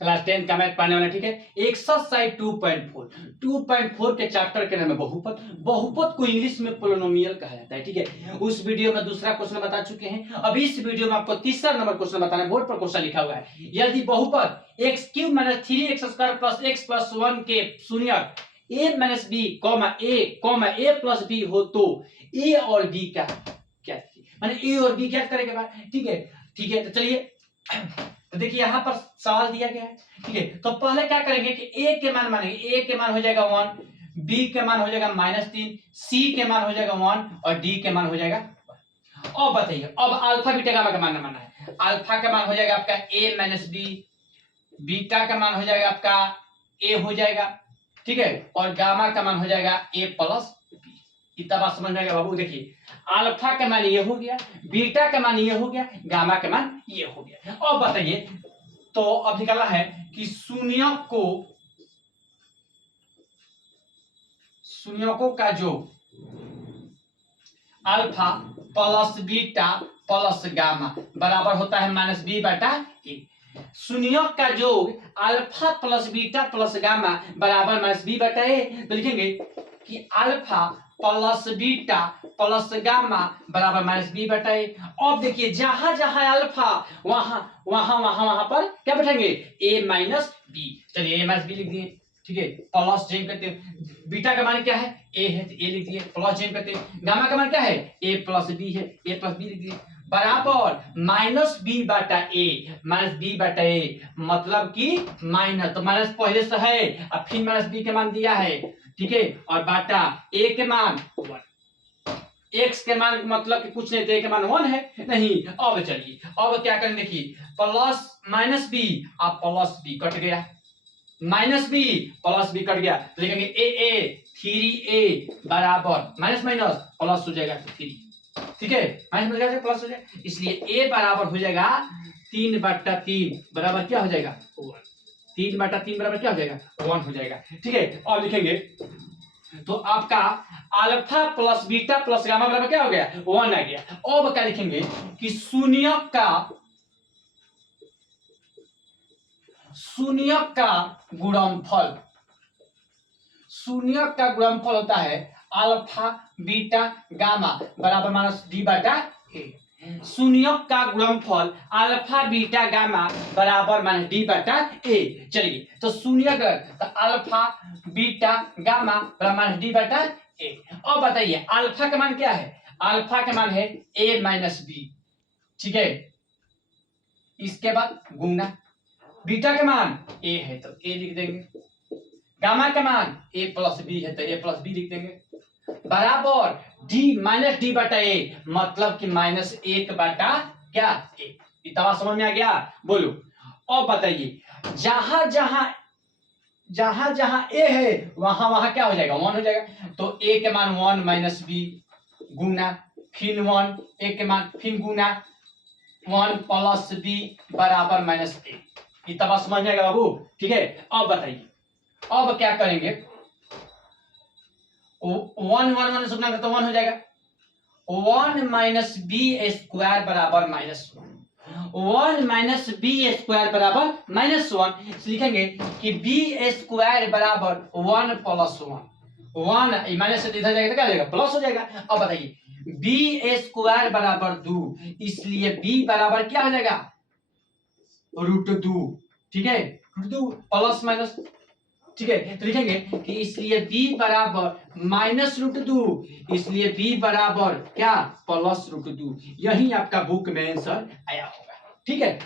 Class 10 का math पढ़ने वाला, ठीक है। एक्सरसाइज 2.4 के चैप्टर के नाम है बहुपद। बहुपद को इंग्लिश में पोलिनोमियल कहा जाता है, ठीक है। उस वीडियो में दूसरा क्वेश्चन बता चुके हैं। अब इस वीडियो में आपको तीसरा नंबर क्वेश्चन बताना है। बोर्ड पर क्वेश्चन लिखा हुआ है, यदि बहुपद x³ - 3x² + x + 1 के शून्यक a - b, a + b हो तो a और b का क्या, माने a और b क्या करेंगे बात, ठीक है। ठीक है, तो चलिए, तो देखिए यहां पर सवाल दिया गया है, ठीक है। तो पहले क्या करेंगे कि a के मान मानेंगे। a के मान हो जाएगा 1, b के मान हो जाएगा -3, c के मान हो जाएगा 1 और d के मान हो जाएगा 1। अब बताइए, अब अल्फा बीटा गामा का मान मानना है। अल्फा का मान हो जाएगा आपका a - b, बीटा का मान हो जाएगा आपका a हो जाएगा, ठीक है, और गामा का मान हो जाएगा a + b। इतना बात समझ में आएगा बाबू। देखिए अल्फा का मान ये हो गया, बीटा का मान ये हो गया, गामा का मान ये हो गया। अब बताइए, तो अब निकालना है कि शून्यकों का जो alpha plus beta plus gamma बराबर होता है -b/a। शून्यक का योग alpha plus beta plus gamma बराबर -b/a। तो लिखेंगे कि alpha plus beta plus gamma बराबर -b/a। अब देखिए जहां जहां अल्फा वहां पर क्या बैठेंगे, a - b। चलिए a - b लिख दिए, ठीक है। प्लस जेम करते हैं, बीटा का मान क्या है, a है तो a लिख दिए, प्लस जेम करते हैं। गामा का मान क्या है, a + b है, a + b लिख दिए, बराबर -b/a। मतलब कि माइनस, तो माइनस पहले से है और फिर -b के मान दिया है, ठीक है, और बाटा a के मान 1, x के मान मतलब कि कुछ नहीं, तो a के मान 1 है नहीं। अब चलिए, अब क्या करें, देखिए प्लस -b और प्लस b कट गया, -b प्लस b कट गया, तो लिखेंगे a 3a बराबर माइनस माइनस प्लस हो जाएगा 3, ठीक है, माइनस में जाएगा प्लस हो जाएगा, इसलिए a बराबर हो जाएगा 3/3 बराबर क्या हो जाएगा 1। 3/3 बराबर क्या हो जाएगा 1 हो जाएगा, ठीक है। और लिखेंगे तो आपका alpha plus beta plus gamma बराबर क्या हो गया 1 आ गया। अब क्या लिखेंगे कि शून्यक का गुणनफल, शून्यक का गुणनफल होता है अल्फा बीटा गामा बराबर -d/a। शून्यक का गुणनफल अल्फा बीटा गामा बराबर -d/a। चलिए, तो शून्यक तो अल्फा बीटा गामा बराबर -d/a। अब बताइए अल्फा का मान क्या है, अल्फा का मान है a - b, ठीक है। इसके बाद गुना, बीटा का मान a है तो a लिख देंगे, गामा का मान a + b है तो a + b लिख देंगे, बराबर d/a, मतलब कि -1/a। इतना समझ में आ गया, बोलो। अब बताइए जहां जहां a है वहां क्या हो जाएगा 1 हो जाएगा, तो a के मान 1 - b गुना फिर 1, a के मान फिर गुना 1 + b बराबर -a। इतना समझ में आएगा बाबू, ठीक है। अब बताइए, अब क्या करेंगे, 1 1 1 से गुना तो 1 हो जाएगा, 1 - b² बराबर -1, 1 - b² बराबर -1। लिखेंगे कि b² बराबर 1 + 1 माइनस से इधर जाएगा तो क्या हो जाएगा प्लस हो जाएगा। अब बताइए b² बराबर 2, इसलिए b बराबर क्या हो जाएगा √2, ठीक है, √2 प्लस माइनस, ठीक है। तो लिखेंगे कि इसलिए b बराबर -√2, इसलिए b बराबर क्या +√2। यही आपका बुक में आंसर आया होगा, ठीक है।